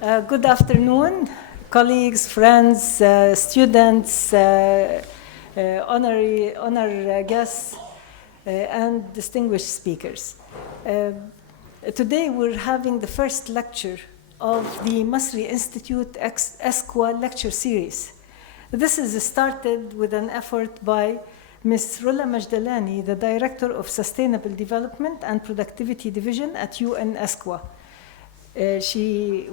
Good afternoon, colleagues, friends, students, honor guests, and distinguished speakers. Today we're having the first lecture of the Masri Institute ESCWA lecture series. This is started with an effort by Ms. Rola Majdalani, the Director of Sustainable Development and Productivity Division at UN ESCWA. She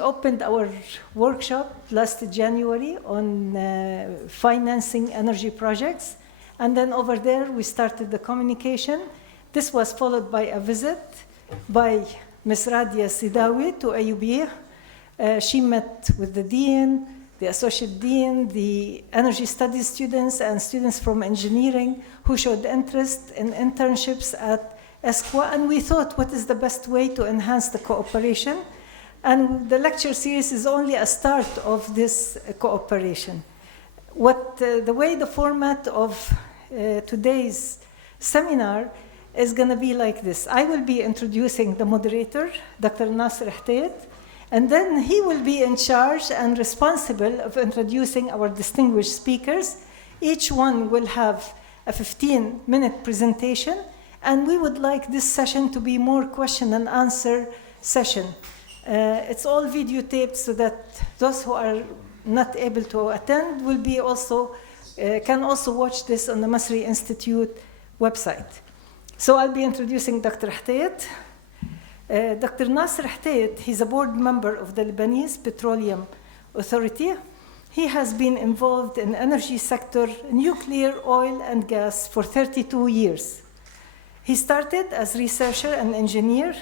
opened our workshop last January on financing energy projects, and then over there we started the communication. This was followed by a visit by Ms. Radia Sidawi to AUB. She met with the dean, the associate dean, the energy studies students, and students from engineering who showed interest in internships at ESCWA. And we thought, what is the best way to enhance the cooperation? And the lecture series is only a start of this cooperation. The way the format of today's seminar is going to be like this. I will be introducing the moderator, Dr. Nasser Htayet, and then he will be in charge and responsible of introducing our distinguished speakers. Each one will have a 15-minute presentation, and we would like this session to be more question and answer session. It's all videotaped so that those who are not able to attend will be can also watch this on the Masri Institute website. So I'll be introducing Dr. Htayet. Dr. Nasser Htayet, he's a board member of the Lebanese Petroleum Authority. He has been involved in energy sector, nuclear, oil, and gas for 32 years. He started as researcher and engineer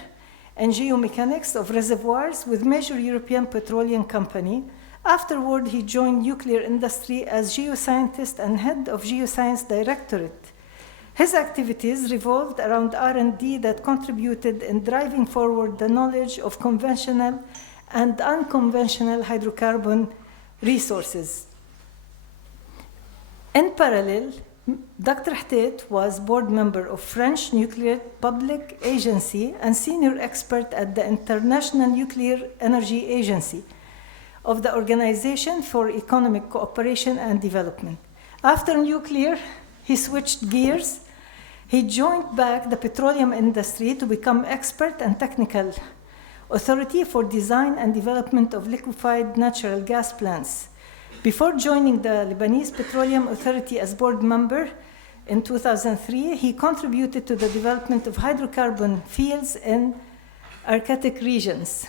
in geomechanics of reservoirs with major European petroleum company. Afterward, he joined nuclear industry as geoscientist and head of geoscience directorate. His activities revolved around R&D that contributed in driving forward the knowledge of conventional and unconventional hydrocarbon resources. In parallel, Dr. Htayet was board member of French Nuclear Public Agency and senior expert at the International Nuclear Energy Agency of the Organization for Economic Cooperation and Development. After nuclear, he switched gears. He joined back the petroleum industry to become expert and technical authority for design and development of liquefied natural gas plants. Before joining the Lebanese Petroleum Authority as board member in 2003, he contributed to the development of hydrocarbon fields in Arctic regions.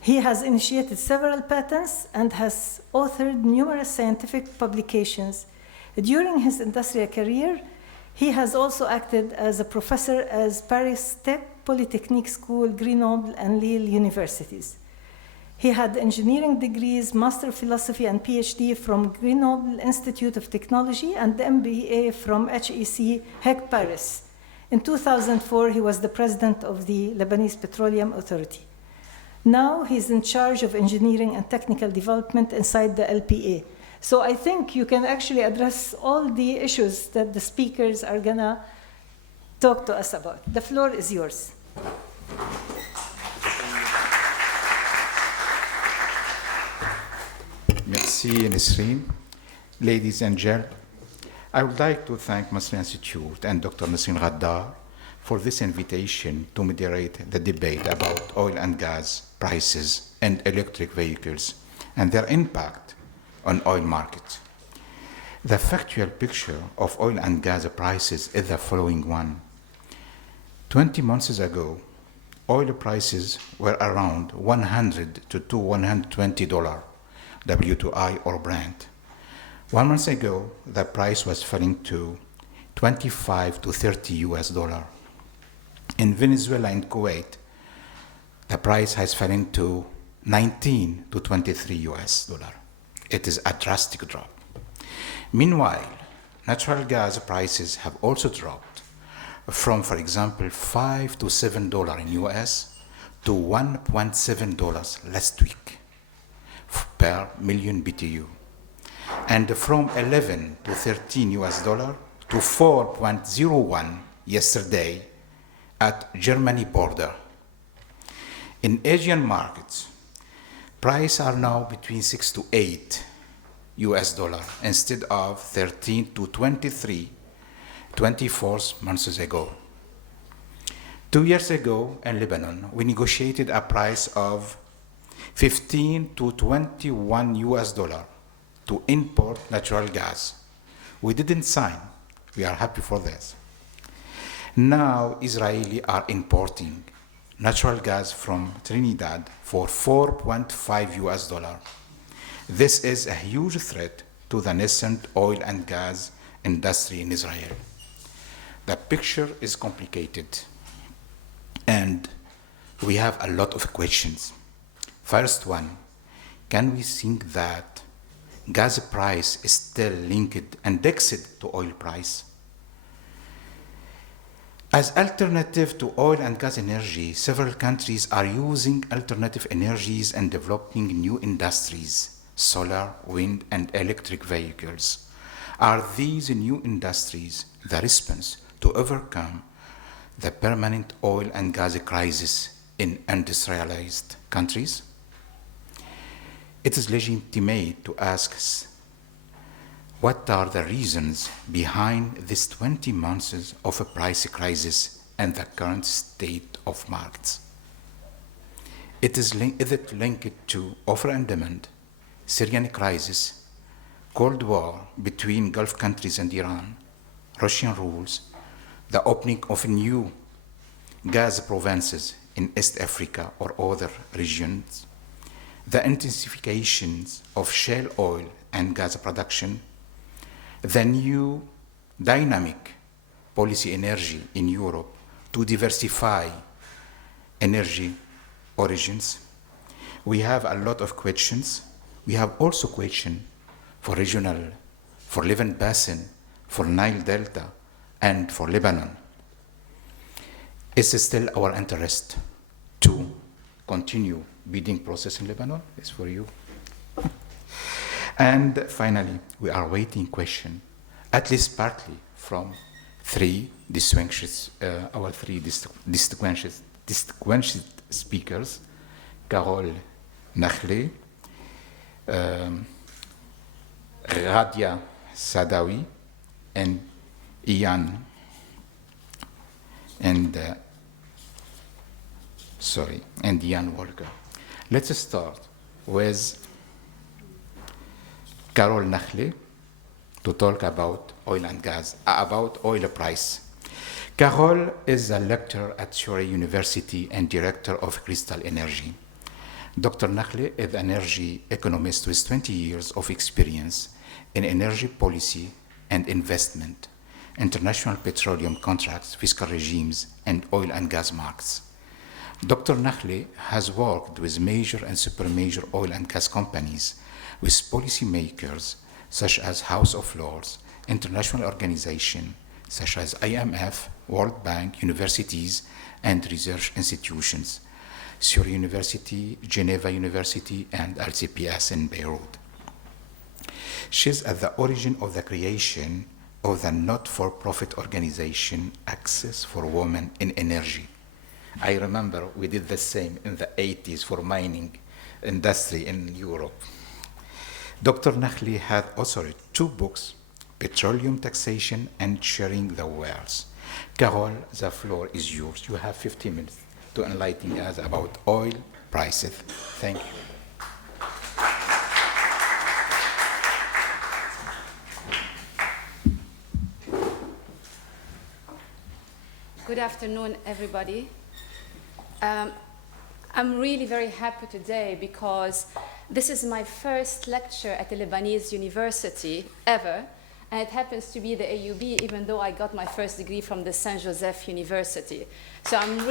He has initiated several patents and has authored numerous scientific publications. During his industrial career, he has also acted as a professor at Paris Tech, Polytechnique School, Grenoble, and Lille universities. He had engineering degrees, master of philosophy, and PhD from Grenoble Institute of Technology and the MBA from HEC Paris. In 2004, he was the president of the Lebanese Petroleum Authority. Now he's in charge of engineering and technical development inside the LPA. So I think you can actually address all the issues that the speakers are gonna talk to us about. The floor is yours. Merci, Nisreen. Ladies and gentlemen, I would like to thank Masri Institute and Dr. Nisreen Ghaddar for this invitation to moderate the debate about oil and gas prices and electric vehicles and their impact on oil markets. The factual picture of oil and gas prices is the following one. 20 months ago, oil prices were around $100 to $120 WTI or Brent. 1 month ago, the price was falling to 25 to 30 US dollar. In Venezuela and Kuwait, the price has fallen to 19 to 23 US dollar. It is a drastic drop. Meanwhile, natural gas prices have also dropped from, for example, $5 to $7 in US to $1.7 last week per million BTU, and from 11 to 13 US dollar to 4.01 yesterday at Germany border. In Asian markets, prices are now between 6 to 8 US dollar instead of 13 to 23, 24 months ago. 2 years ago in Lebanon, we negotiated a price of 15 to 21 US dollar to import natural gas. We didn't sign. We are happy for this. Now, Israelis are importing natural gas from Trinidad for 4.5 US dollar. This is a huge threat to the nascent oil and gas industry in Israel. The picture is complicated, and we have a lot of questions. First one, can we think that gas price is still linked, indexed to oil price? As alternative to oil and gas energy, several countries are using alternative energies and developing new industries, solar, wind, and electric vehicles. Are these new industries the response to overcome the permanent oil and gas crisis in industrialized countries? It is legitimate to ask us, what are the reasons behind this 20 months of a price crisis and the current state of markets? Is it linked to offer and demand, Syrian crisis, Cold War between Gulf countries and Iran, Russian rules, the opening of new gas provinces in East Africa or other regions, the intensification of shale oil and gas production, the new dynamic policy energy in Europe to diversify energy origins? We have a lot of questions. We have also questions for regional, for Levant Basin, for Nile Delta, and for Lebanon. Is it still our interest to continue bidding process in Lebanon? It's for you. And finally, we are waiting question, at least partly from our three distinguished speakers, Carole Nachle, Radia Sadawi, and Ian Walker. Let's start with Carole Nachle to talk about oil and gas, about oil price. Carole is a lecturer at Surrey University and director of Crystal Energy. Dr. Nachle is an energy economist with 20 years of experience in energy policy and investment, international petroleum contracts, fiscal regimes, and oil and gas markets. Dr. Nachle has worked with major and super major oil and gas companies, with policymakers such as House of Lords, international organizations such as IMF, World Bank, universities, and research institutions, Surrey University, Geneva University, and LCPS in Beirut. She's at the origin of the creation of the not-for-profit organization Access for Women in Energy. I remember we did the same in the 80s for mining industry in Europe. Dr. Nachle had authored 2 books, Petroleum Taxation and Sharing the Wealth. Carole, the floor is yours. You have 15 minutes to enlighten us about oil prices. Thank you. Good afternoon, everybody. I'm really very happy today because this is my first lecture at a Lebanese university ever, and it happens to be the AUB, even though I got my first degree from the Saint Joseph University. So I'm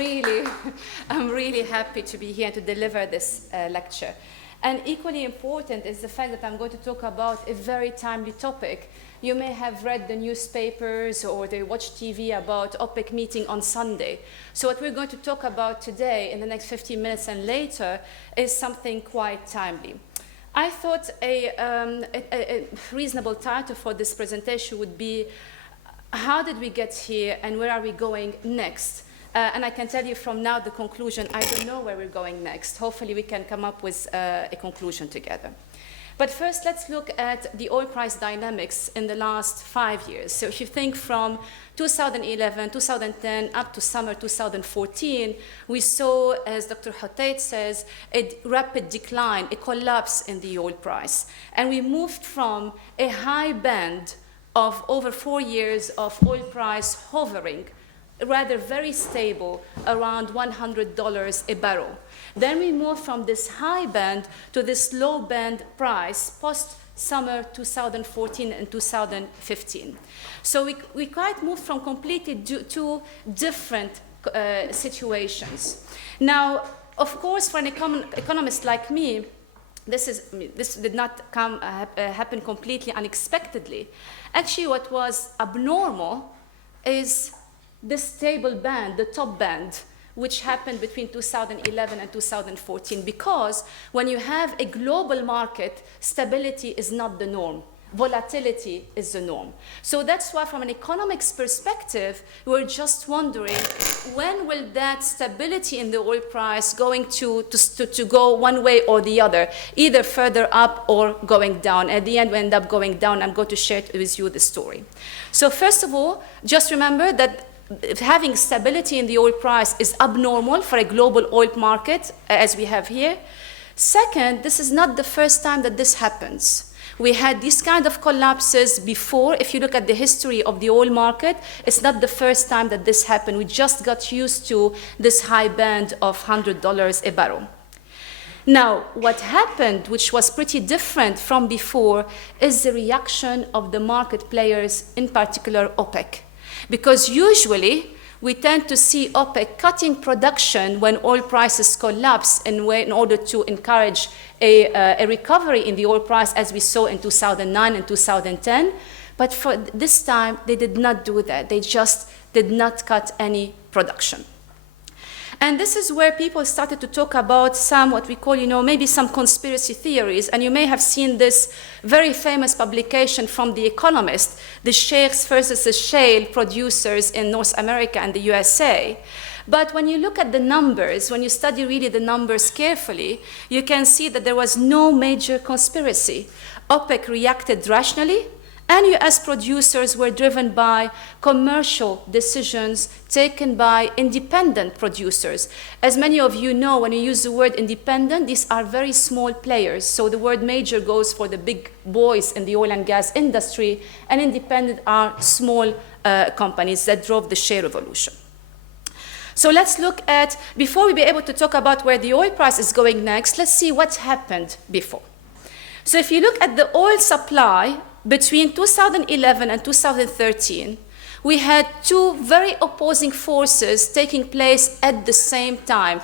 really happy to be here and to deliver this lecture. And equally important is the fact that I'm going to talk about a very timely topic. You may have read the newspapers or they watch TV about OPEC meeting on Sunday. So what we're going to talk about today in the next 15 minutes and later is something quite timely. I thought a reasonable title for this presentation would be, how did we get here and where are we going next? And I can tell you from now the conclusion, I don't know where we're going next. Hopefully we can come up with a conclusion together. But first, let's look at the oil price dynamics in the last 5 years. So if you think from 2011, 2010, up to summer 2014, we saw, as Dr. Hotayt says, a rapid decline, a collapse in the oil price. And we moved from a high band of over 4 years of oil price hovering, rather very stable, around $100 a barrel. Then we moved from this high band to this low band price post-summer 2014 and 2015. So we quite moved from completely two different situations. Now, of course, for an economist like me, this did not happen completely unexpectedly. Actually, what was abnormal is this stable band, the top band, which happened between 2011 and 2014, because when you have a global market, stability is not the norm. Volatility is the norm. So that's why, from an economics perspective, we're just wondering, when will that stability in the oil price going to go one way or the other, either further up or going down? At the end, we end up going down. I'm going to share with you the story. So first of all, just remember that having stability in the oil price is abnormal for a global oil market, as we have here. Second, this is not the first time that this happens. We had these kind of collapses before. If you look at the history of the oil market, it's not the first time that this happened. We just got used to this high band of $100 a barrel. Now, what happened, which was pretty different from before, is the reaction of the market players, in particular OPEC. Because usually we tend to see OPEC cutting production when oil prices collapse in order to encourage a recovery in the oil price, as we saw in 2009 and 2010. But for this time, they did not do that. They just did not cut any production. And this is where people started to talk about some, what we call, maybe some conspiracy theories. And you may have seen this very famous publication from The Economist, the sheikhs versus the shale producers in North America and the USA. But when you look at the numbers, when you study really the numbers carefully, you can see that there was no major conspiracy. OPEC reacted rationally, and US producers were driven by commercial decisions taken by independent producers. As many of you know, when you use the word independent, these are very small players. So the word major goes for the big boys in the oil and gas industry, and independent are small companies that drove the shale revolution. So let's look at, before we be able to talk about where the oil price is going next, let's see what happened before. So if you look at the oil supply, between 2011 and 2013, we had two very opposing forces taking place at the same time.